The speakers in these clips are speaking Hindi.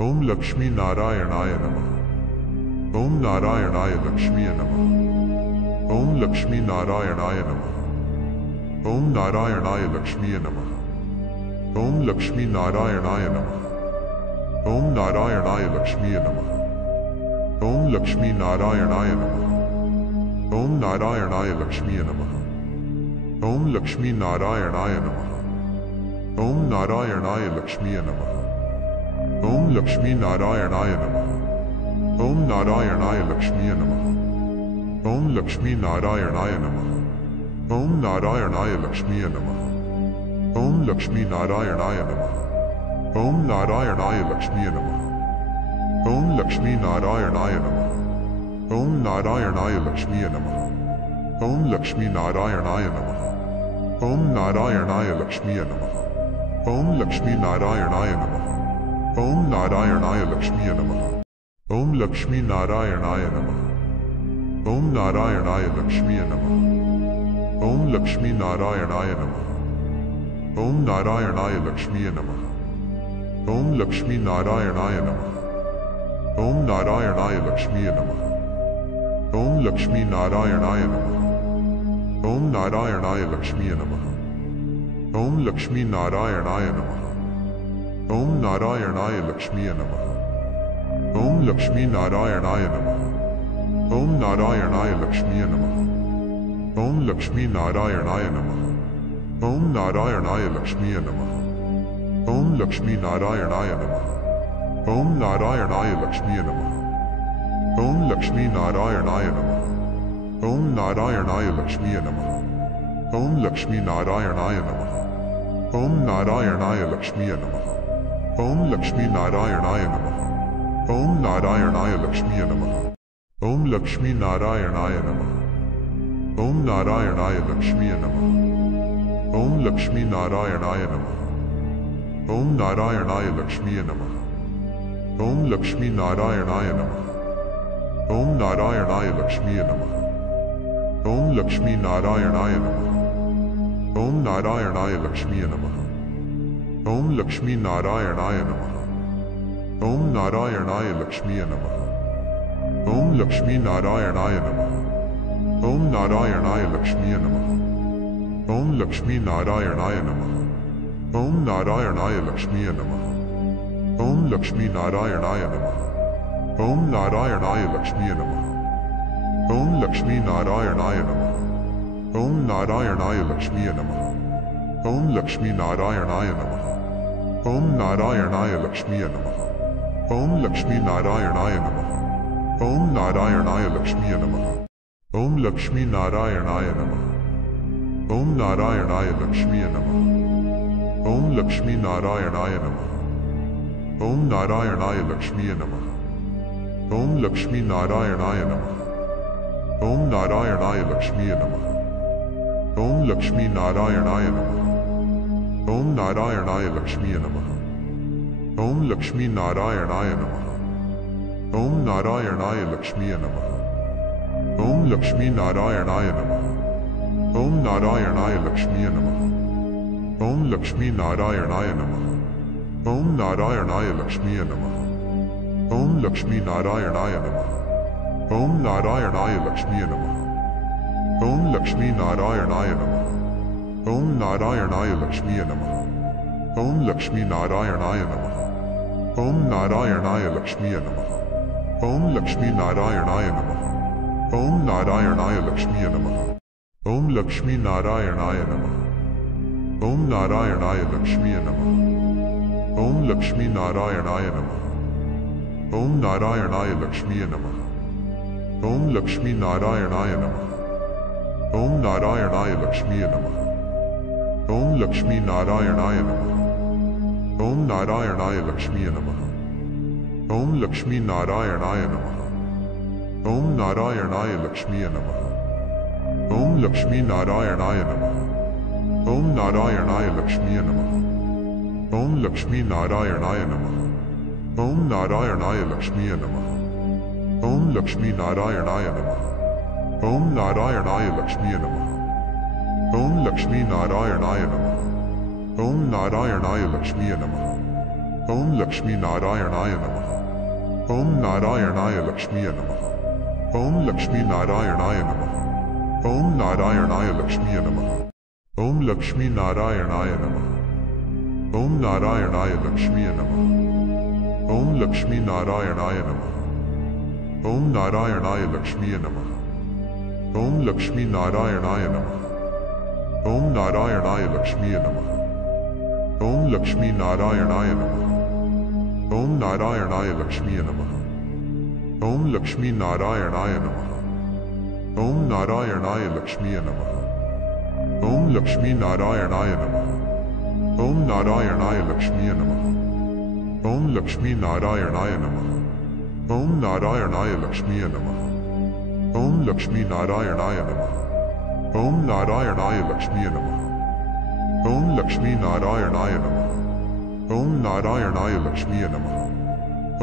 ओम लक्ष्मी नारायणाय नमः। ओम नारायणाय लक्ष्मीय नमः। ओम लक्ष्मी नारायणाय नमः। ओम नारायणाय लक्ष्मीय नमः। ओम लक्ष्मी नारायणाय नमः। ओम नारायणाय लक्ष्मीय नमः। ओम लक्ष्मी नारायणाय नमः। ओम नारायणाय लक्ष्मीय नमः। ओम लक्ष्मी नारायणाय नमः। ओम नारायणाय लक्ष्मीय नमः। ओम लक्ष्मी नारायणाय नमः। ओम नारायणाय लक्ष्मीय नमः। ओम लक्ष्मी नारायणाय नमः। ओम नारायणाय लक्ष्मीय नमः। ओम लक्ष्मी नारायणाय नमः। ओम नारायणाय लक्ष्मीय नमः। ओम लक्ष्मी नारायणाय नमः। ओम नारायणाय लक्ष्मीय नमः। ओम लक्ष्मी नारायणाय नमः। ओम नारायणाय लक्ष्मीय नमः। ओम लक्ष्मी नारायणाय नमः। ओम नारायणाय लक्ष्मीय नमः। ओम लक्ष्मी नारायणाय नमः। ओम नारायणाय लक्ष्मीय नमः। ओम लक्ष्मी नारायणाय नमः। ओम नारायणाय लक्ष्मीय नमः। ओम लक्ष्मी नारायणाय नमः। ओम नारायणाय लक्ष्मीय नमः। ओम लक्ष्मी नारायणाय नमः। ओम नारायणाय लक्ष्मीय नमः। ओम लक्ष्मी नारायणाय नमः। ओम नारायणाय लक्ष्मीय नमः। ओम लक्ष्मी नारायणाय नमः। ओम नारायणाय लक्ष्मीय नमः। ओम लक्ष्मी नारायणाय नमः। ओम नारायणाय लक्ष्मीय नमः। ओम लक्ष्मी नारायणाय नमः। ओम नारायणाय लक्ष्मीय नमः। ओम लक्ष्मी नारायणाय नमः। ओम नारायणाय लक्ष्मीय नमः। ओम लक्ष्मी नारायणाय नमः। ओम नारायणाय लक्ष्मीय नमः। ओम लक्ष्मी नारायणाय नमः। ओम नारायणाय लक्ष्मीय नमः। ओम लक्ष्मी नारायणाय नमः। ओम नारायणाय लक्ष्मीय नमः। ओम लक्ष्मी नारायणाय नमः। ओम नारायणाय लक्ष्मीय नमः। ओम लक्ष्मी नारायणाय नमः। ओम नारायणाय लक्ष्मीय नमः। ओम लक्ष्मी नारायणाय नमः। ओम नारायणाय लक्ष्मीय नमः। ओम लक्ष्मी नारायणाय नमः। ओम नारायणाय लक्ष्मीय नमः। ओम लक्ष्मी नारायणाय नमः। ओम नारायणाय लक्ष्मीय नमः। ओम लक्ष्मी नारायणाय नमः। ओम नारायणाय लक्ष्मीय नमः। ओम लक्ष्मी नारायणाय नमः। ओम नारायणाय लक्ष्मीय नमः। ओम लक्ष्मी नारायणाय नमः। ओम नारायणाय लक्ष्मीय नमः। ओम लक्ष्मी नारायणाय नमः। ओम नारायणाय लक्ष्मीय नमः। ओम लक्ष्मी नारायणाय नमः। ओम नारायणाय लक्ष्मीय नमः। ओम लक्ष्मी नारायणाय नमः। ओम नारायणाय लक्ष्मीय नमः। ओम लक्ष्मी नारायणाय नमः। ओम नारायणाय लक्ष्मीय नमः। ओम लक्ष्मी नारायणाय नमः। ओम नारायणाय लक्ष्मीय नमः। ओम लक्ष्मी नारायणाय नमः। ओम नारायणाय लक्ष्मीय नमः। ओम लक्ष्मी नारायणाय नमः। ओम नारायणाय लक्ष्मीय नमः। ओम लक्ष्मी नारायणाय नमः। ओम नारायणाय लक्ष्मीय नमः। ओम लक्ष्मी नारायणाय नमः। ओम नारायणाय लक्ष्मीय नमः। ओम लक्ष्मी नारायणाय नमः। ओम नारायणाय लक्ष्मीय नमः। ओम लक्ष्मी नारायणाय नमः। ओम नारायणाय लक्ष्मीय नमः। ओम लक्ष्मी नारायणाय नमः। ओम नारायणाय लक्ष्मीय नमः। ओम लक्ष्मी नारायणाय नमः। ओम नारायणाय लक्ष्मीय नमः। ओम लक्ष्मी नारायणाय नमः। ओम नारायणाय लक्ष्मीय नमः। ओम लक्ष्मी नारायणाय नमः। ओम नारायणाय लक्ष्मीय नमः। ओम लक्ष्मी नारायणाय नमः। ओम नारायणाय लक्ष्मीय नमः। ओम लक्ष्मी नारायणाय नमः। ओम नारायणाय लक्ष्मीय नमः। ओम लक्ष्मी नारायणाय नमः। ओम नारायणाय लक्ष्मीय नमः। ओम लक्ष्मी नारायणाय नमः। ओम नारायणाय लक्ष्मीय नमः। ओम लक्ष्मी नारायणाय नमः। ओम नारायणाय लक्ष्मीय नमः। ओम लक्ष्मी नारायणाय नमः। ओम नारायणाय लक्ष्मीय नमः। ओम लक्ष्मी नारायणाय नमः। ओम नारायणाय लक्ष्मीय नमः। ओम लक्ष्मी नारायणाय नमः। ओम नारायणाय लक्ष्मीय नमः। ओम लक्ष्मी नारायणाय नमः। ओम नारायणाय लक्ष्मीय नमः। ओम लक्ष्मी नारायणाय नमः। ओम नारायणाय लक्ष्मीय नमः। ओम लक्ष्मी नारायणाय नमः। ओम नारायणाय लक्ष्मीय नमः। ओम लक्ष्मी नारायणाय नमः। ओम नारायणाय लक्ष्मीय नमः। ओम लक्ष्मी नारायणाय नमः। ओम नारायणाय लक्ष्मीय नमः। ओम लक्ष्मी नारायणाय नमः। ओम नारायणाय लक्ष्मीय नमः। ओम लक्ष्मी नारायणाय नमः। ओम नारायणाय लक्ष्मीय नमः। ओम लक्ष्मी नारायणाय नमः। ओम नारायणाय लक्ष्मीय नमः। ओम लक्ष्मी नारायणाय नमः। ओम नारायणाय लक्ष्मीय नमः। ओम लक्ष्मी नारायणाय नमः। ओम नारायणाय लक्ष्मीय नमः।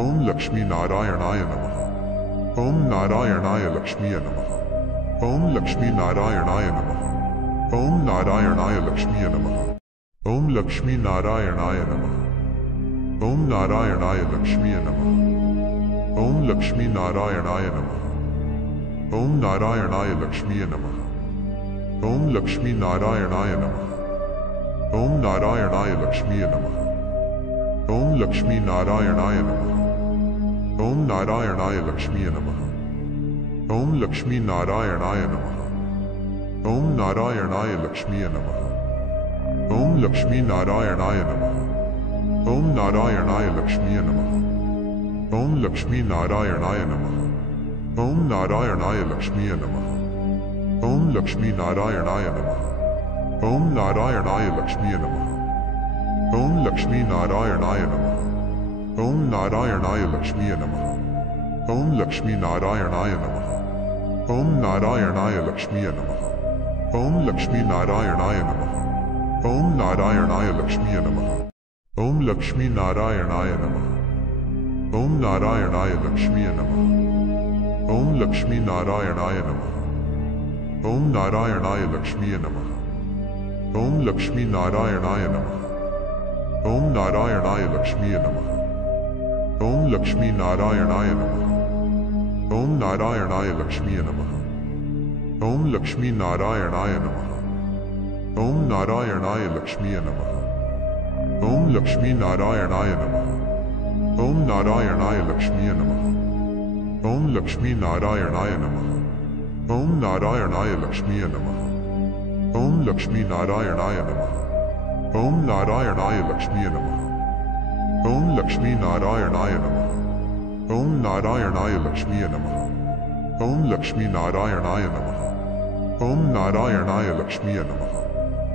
ओम लक्ष्मी नारायणाय नमः। ओम नारायणाय लक्ष्मीय नमः। ओम लक्ष्मी नारायणाय नमः। ओम नारायणाय लक्ष्मीय नमः। ओम लक्ष्मी नारायणाय नमः। ओम नारायणाय लक्ष्मीय नमः। ओम लक्ष्मी नारायणाय नमः। ओम नारायणाय लक्ष्मीय नमः। ओम लक्ष्मी नारायणाय नमः। ओम नारायणाय लक्ष्मीय नमः। ओम लक्ष्मी नारायणाय नमः। ओम नारायणाय लक्ष्मीय नमः। ओम लक्ष्मी नारायणाय नमः। ओम नारायणाय लक्ष्मीय नमः। ओम लक्ष्मी नारायणाय नमः। ओम नारायणाय लक्ष्मीय नमः। ओम लक्ष्मी नारायणाय नमः। ओम नारायणाय लक्ष्मीय नमः। ओम लक्ष्मी नारायणाय नमः। ओम नारायणाय लक्ष्मीय नमः। ओम लक्ष्मी नारायणाय नमः। ओम नारायणाय लक्ष्मीय नमः। ओम लक्ष्मी नारायणाय नमः। ओम नारायणाय लक्ष्मीय नमः। ओम लक्ष्मी नारायणाय नमः। ओम नारायणाय लक्ष्मीय नमः। ओम लक्ष्मी नारायणाय नमः। ओम नारायणाय लक्ष्मीय नमः। ओम लक्ष्मी नारायणाय नमः। ओम नारायणाय लक्ष्मीय नमः। ओम लक्ष्मी नारायणाय नमः। ओम नारायणाय लक्ष्मीय नमः। ओम लक्ष्मी नारायणाय नमः। ओम नारायणाय लक्ष्मीय नमः। ओम लक्ष्मी नारायणाय नमः। ओम नारायणाय लक्ष्मीय नमः। ओम लक्ष्मी नारायणाय नमः। ओम नारायणाय लक्ष्मीय नमः। ओम लक्ष्मी नारायणाय नमः। ओम नारायणाय लक्ष्मीय नमः। ओम लक्ष्मी नारायणाय नमः। ओम नारायणाय लक्ष्मीय नमः। ओम लक्ष्मी नारायणाय नमः। ओम नारायणाय लक्ष्मीय नमः। ओम लक्ष्मी नारायणाय नमः। ओम नारायणाय लक्ष्मीय नमः। ओम लक्ष्मी नारायणाय नमः। ओम नारायणाय लक्ष्मीय नमः।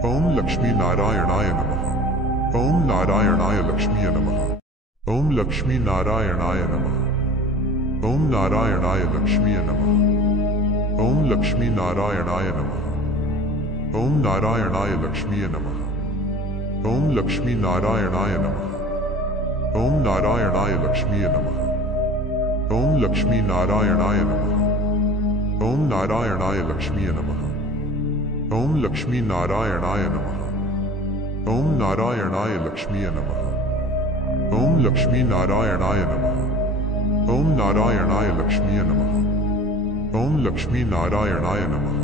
ओम लक्ष्मी नारायणाय नमः। ओम नारायणाय लक्ष्मीय नमः। ओम लक्ष्मी नारायणाय नमः। ओम नारायणाय लक्ष्मीय नमः। ओम लक्ष्मी नारायणाय नमः। ओम नारायणाय लक्ष्मीय नमः। ओम लक्ष्मी नारायणाय नमः। ओम नारायणाय लक्ष्मीय नमः। ओम लक्ष्मी नारायणाय नमः। ओम नारायणाय लक्ष्मीय नमः। ओम लक्ष्मी नारायणाय नमः। ओम नारायणाय लक्ष्मीय नमः। ओम लक्ष्मी नारायणाय नमः।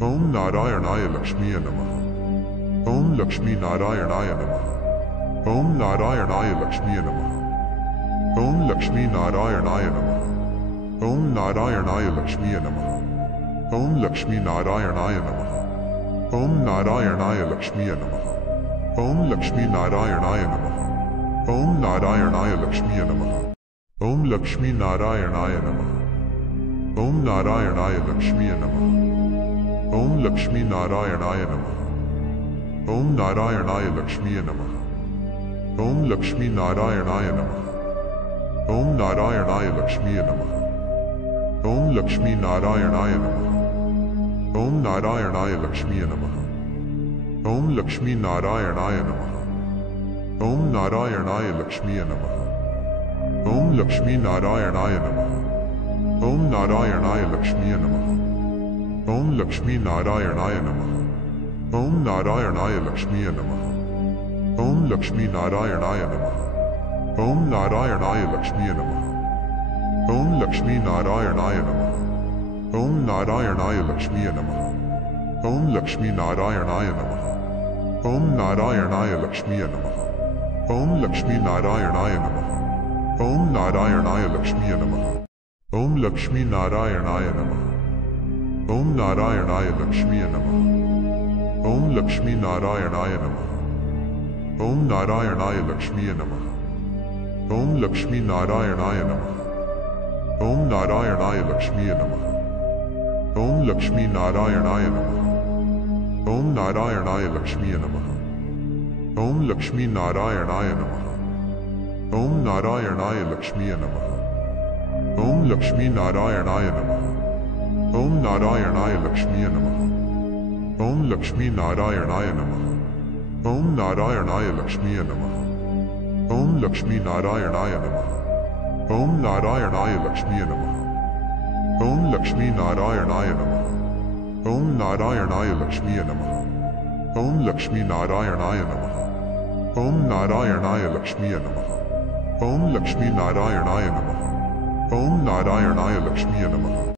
ओम नारायणाय लक्ष्मीय नमः। ओम लक्ष्मी नारायणाय नमः। ओम नारायणाय लक्ष्मीय नमः। ओम लक्ष्मी नारायणाय नमः। ओम नारायणाय लक्ष्मीय नमः। ओम लक्ष्मी नारायणाय नमः। ओम नारायणाय लक्ष्मीय नमः। ओम लक्ष्मी नारायणाय नमः। ओम नारायणाय लक्ष्मीय नमः। ओम लक्ष्मी नारायणाय नमः। ओम नारायणाय लक्ष्मीय नमः। ओम लक्ष्मी नारायणाय नमः। ओम नारायणाय लक्ष्मीय नमः। ओम लक्ष्मी नारायणाय नमः। ओम नारायणाय लक्ष्मीय नमः। ओम लक्ष्मी नारायणाय नमः। ओम नारायणाय लक्ष्मीय नमः। ओम लक्ष्मी नारायणाय नमः। ओम नारायणाय लक्ष्मीय नमः। ओम लक्ष्मी नारायणाय नमः। ओम नारायणाय लक्ष्मीय नमः। ओम लक्ष्मी नारायणाय नमः। ओम नारायणाय लक्ष्मीय नमः। ओम लक्ष्मी नारायणाय नमः। ओम नारायणाय लक्ष्मीय नमः। ओम लक्ष्मी नारायणाय नमः। ओम नारायणाय लक्ष्मीय नमः। ओम लक्ष्मी नारायणाय नमः। ओम नारायणाय लक्ष्मीय नमः। ओम लक्ष्मी नारायणाय नमः। ओम नारायणाय लक्ष्मीय नमः। ओम लक्ष्मी नारायणाय नमः। ओम नारायणाय लक्ष्मीय नमः। ओम लक्ष्मी नारायणाय नमः। ओम नारायणाय लक्ष्मीय नमः। ओम लक्ष्मी नारायणाय नमः। ओम नारायणाय लक्ष्मीय नमः। ओम लक्ष्मी नारायणाय नमः। ओम नारायणाय लक्ष्मीय नमः। ओम लक्ष्मी नारायणाय नमः। ओम नारायणाय लक्ष्मीय नमः। ओम लक्ष्मी नारायणाय नमः। ओम नारायणाय लक्ष्मीय नमः। ओम लक्ष्मी नारायणाय नमः। ओम नारायणाय लक्ष्मीय नमः। ओम लक्ष्मी नारायणाय नमः। ओम नारायणाय लक्ष्मीय नमः। ओम लक्ष्मी नारायणाय नमः। ओम नारायणाय लक्ष्मीय नमः। ओम लक्ष्मी नारायणाय नमः। ओम नारायणाय लक्ष्मीय नमः। ओम लक्ष्मी नारायणाय नमः। ओम नारायणाय लक्ष्मीय नमः।